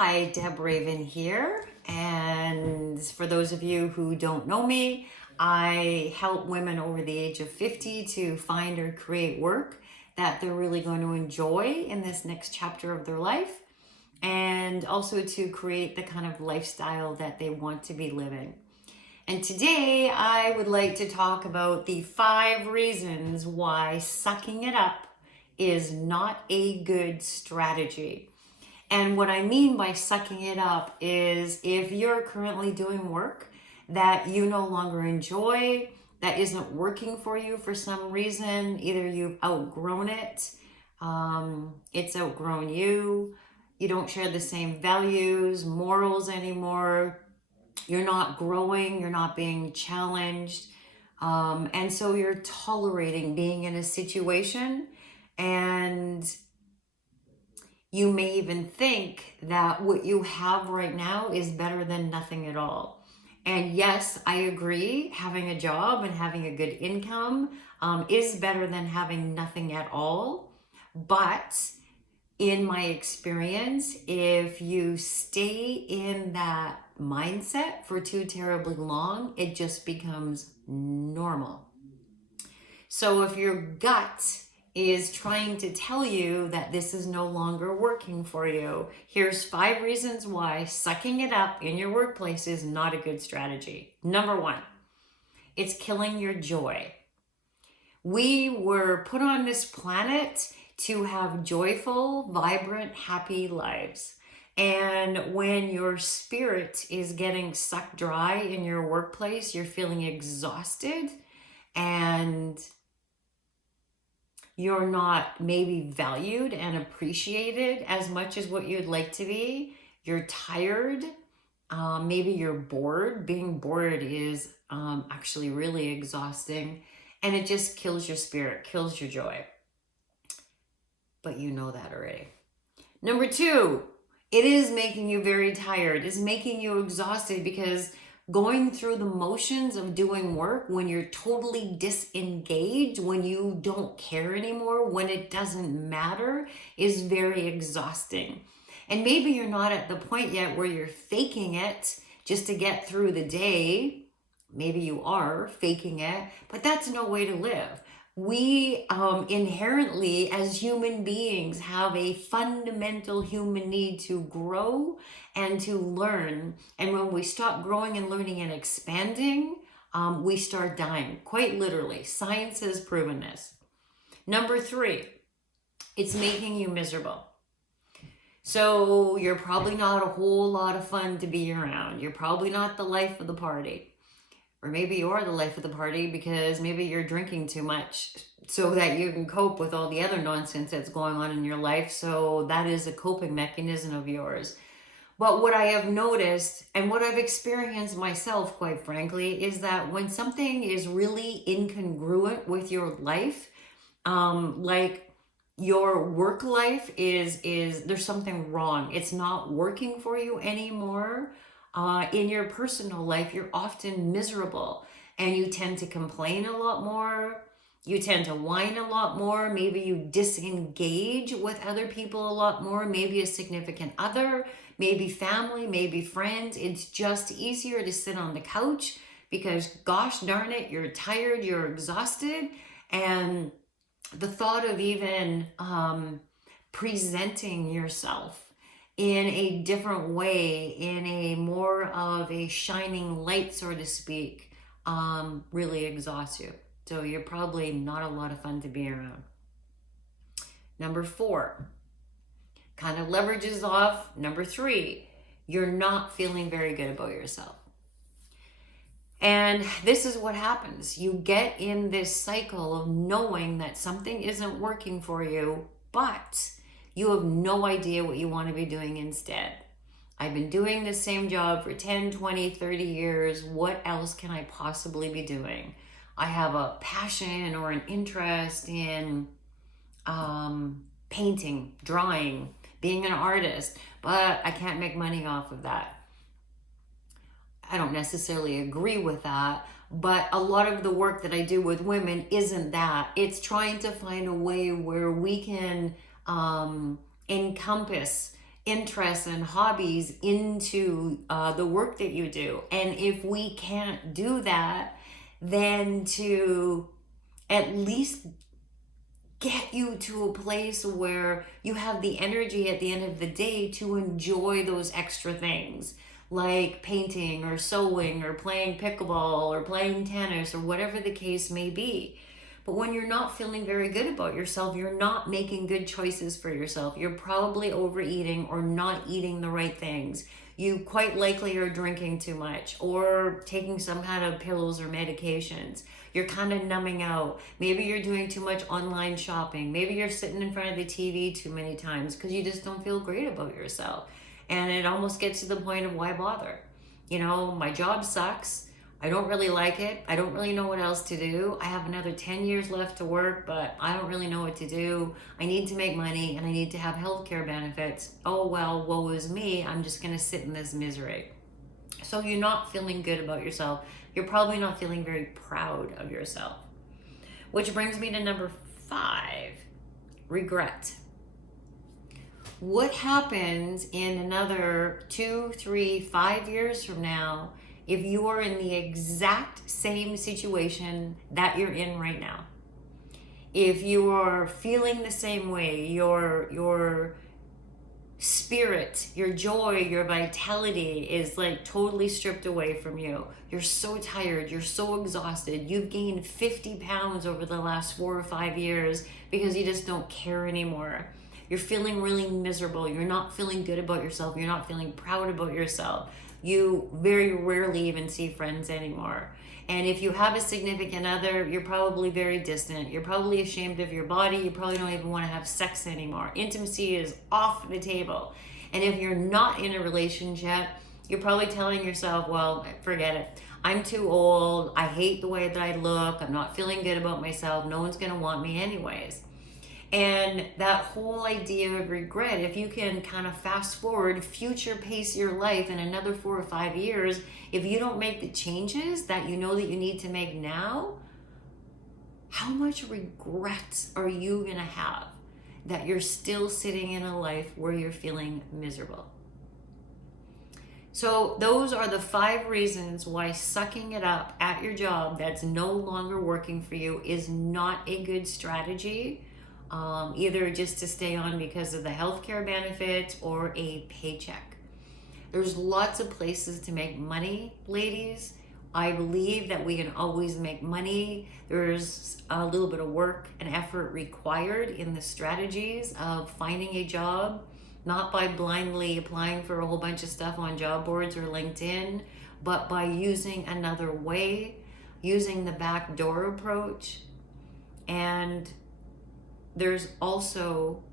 Hi, Deb Raven here. And for those of you who don't know me, I help women over the age of 50 to find or create work that they're really going to enjoy in this next chapter of their life, and also to create the kind of lifestyle that they want to be living. And today I would like to talk about the 5 reasons why sucking it up is not a good strategy. And what I mean by sucking it up is if you're currently doing work that you no longer enjoy, that isn't working for you for some reason, either you've outgrown it, it's outgrown you, you don't share the same values, morals anymore, you're not growing, you're not being challenged, and so you're tolerating being in a situation, and you may even think that what you have right now is better than nothing at all. And yes, I agree, having a job and having a good income is better than having nothing at all. But in my experience, if you stay in that mindset for too terribly long, it just becomes normal. So if your gut is trying to tell you that this is no longer working for you, here's 5 reasons why sucking it up in your workplace is not a good strategy. Number 1, it's killing your joy. We were put on this planet to have joyful, vibrant, happy lives. And when your spirit is getting sucked dry in your workplace, you're feeling exhausted and you're not maybe valued and appreciated as much as what you'd like to be. You're tired. Maybe you're bored. Being bored is actually really exhausting, and it just kills your spirit, kills your joy. But you know that already. Number 2, it is making you very tired. It's making you exhausted because going through the motions of doing work when you're totally disengaged, when you don't care anymore, when it doesn't matter, is very exhausting. And maybe you're not at the point yet where you're faking it just to get through the day. Maybe you are faking it, but that's no way to live. We inherently, as human beings, have a fundamental human need to grow and to learn. And when we stop growing and learning and expanding, we start dying, quite literally. Science has proven this. Number 3, it's making you miserable. So you're probably not a whole lot of fun to be around. You're probably not the life of the party. Or maybe you're the life of the party because maybe you're drinking too much so that you can cope with all the other nonsense that's going on in your life. So that is a coping mechanism of yours. But what I have noticed and what I've experienced myself, quite frankly, is that when something is really incongruent with your life, like your work life is there's something wrong. It's not working for you anymore. In your personal life, you're often miserable and you tend to complain a lot more. You tend to whine a lot more. Maybe you disengage with other people a lot more. Maybe a significant other, maybe family, maybe friends. It's just easier to sit on the couch because, gosh darn it, you're tired, you're exhausted. And the thought of even presenting yourself in a different way, in a more of a shining light, so to speak, really exhausts you. So you're probably not a lot of fun to be around. Number 4, kind of leverages off number 3, you're not feeling very good about yourself. And this is what happens. You get in this cycle of knowing that something isn't working for you, but you have no idea what you want to be doing instead. I've been doing the same job for 10, 20, 30 years. What else can I possibly be doing? I have a passion or an interest in painting, drawing, being an artist, but I can't make money off of that. I don't necessarily agree with that, but a lot of the work that I do with women isn't that. It's trying to find a way where we can encompass interests and hobbies into the work that you do. And if we can't do that, then to at least get you to a place where you have the energy at the end of the day to enjoy those extra things like painting or sewing or playing pickleball or playing tennis or whatever the case may be. But when you're not feeling very good about yourself, you're not making good choices for yourself. You're probably overeating or not eating the right things. You quite likely are drinking too much or taking some kind of pills or medications. You're kind of numbing out. Maybe you're doing too much online shopping. Maybe you're sitting in front of the TV too many times because you just don't feel great about yourself. And it almost gets to the point of why bother? You know, my job sucks. I don't really like it. I don't really know what else to do. I have another 10 years left to work, but I don't really know what to do. I need to make money and I need to have healthcare benefits. Oh, well, woe is me. I'm just going to sit in this misery. So you're not feeling good about yourself. You're probably not feeling very proud of yourself. Which brings me to number 5, regret. What happens in another 2, 3, 5 years from now if you are in the exact same situation that you're in right now? If you are feeling the same way, your spirit, your joy, your vitality is like totally stripped away from you. You're so tired, you're so exhausted. You've gained 50 pounds over the last 4 or 5 years because you just don't care anymore. You're feeling really miserable. You're not feeling good about yourself. You're not feeling proud about yourself. You very rarely even see friends anymore. And if you have a significant other, you're probably very distant. You're probably ashamed of your body. You probably don't even want to have sex anymore. Intimacy is off the table. And if you're not in a relationship, you're probably telling yourself, well, forget it. I'm too old. I hate the way that I look. I'm not feeling good about myself. No one's going to want me anyways. And that whole idea of regret, if you can kind of fast forward, future pace your life in another 4 or 5 years, if you don't make the changes that you know that you need to make now, how much regret are you going to have that you're still sitting in a life where you're feeling miserable? So those are the 5 reasons why sucking it up at your job that's no longer working for you is not a good strategy. Either just to stay on because of the healthcare benefits or a paycheck. There's lots of places to make money, ladies. I believe that we can always make money. There's a little bit of work and effort required in the strategies of finding a job, not by blindly applying for a whole bunch of stuff on job boards or LinkedIn, but by using another way, using the backdoor approach. And there's also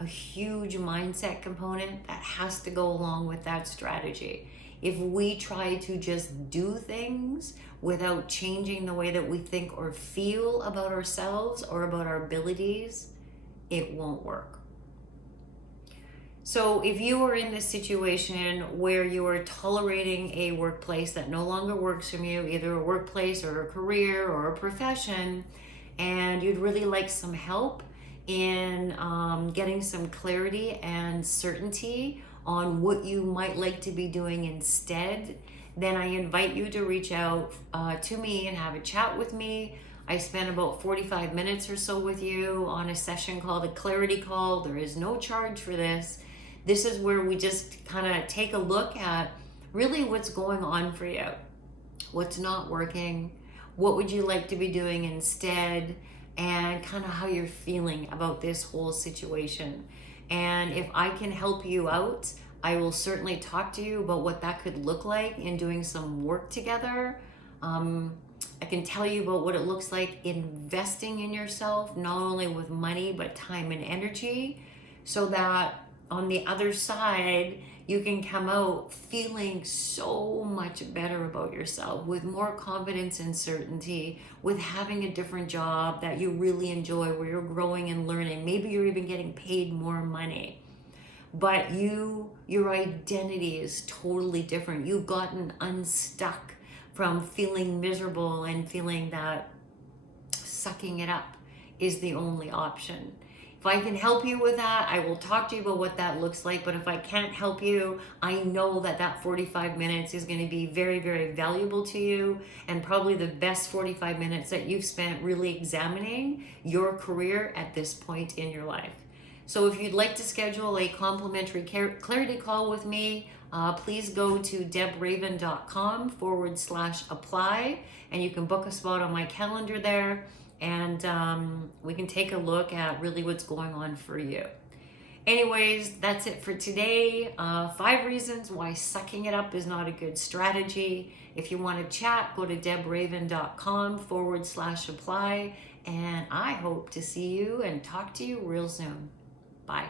a huge mindset component that has to go along with that strategy. If we try to just do things without changing the way that we think or feel about ourselves or about our abilities, it won't work. So if you are in this situation where you are tolerating a workplace that no longer works for you, either a workplace or a career or a profession, and you'd really like some help in getting some clarity and certainty on what you might like to be doing instead, then I invite you to reach out to me and have a chat with me. I spend about 45 minutes or so with you on a session called a clarity call. There is no charge for this. This is where we just kind of take a look at really what's going on for you, what's not working, what would you like to be doing instead, and kind of how you're feeling about this whole situation. And if I can help you out, I will certainly talk to you about what that could look like in doing some work together. I can tell you about what it looks like investing in yourself, not only with money, but time and energy, so that on the other side, you can come out feeling so much better about yourself, with more confidence and certainty, with having a different job that you really enjoy, where you're growing and learning. Maybe you're even getting paid more money. But your identity is totally different. You've gotten unstuck from feeling miserable and feeling that sucking it up is the only option. If I can help you with that, I will talk to you about what that looks like. But if I can't help you, I know that that 45 minutes is going to be very, very valuable to you, and probably the best 45 minutes that you've spent really examining your career at this point in your life. So if you'd like to schedule a complimentary clarity call with me, please go to debraven.com/apply, and you can book a spot on my calendar there, and we can take a look at really what's going on for you. Anyways, that's it for today. 5 reasons why sucking it up is not a good strategy. If you want to chat, go to debraven.com/apply, and I hope to see you and talk to you real soon. Bye.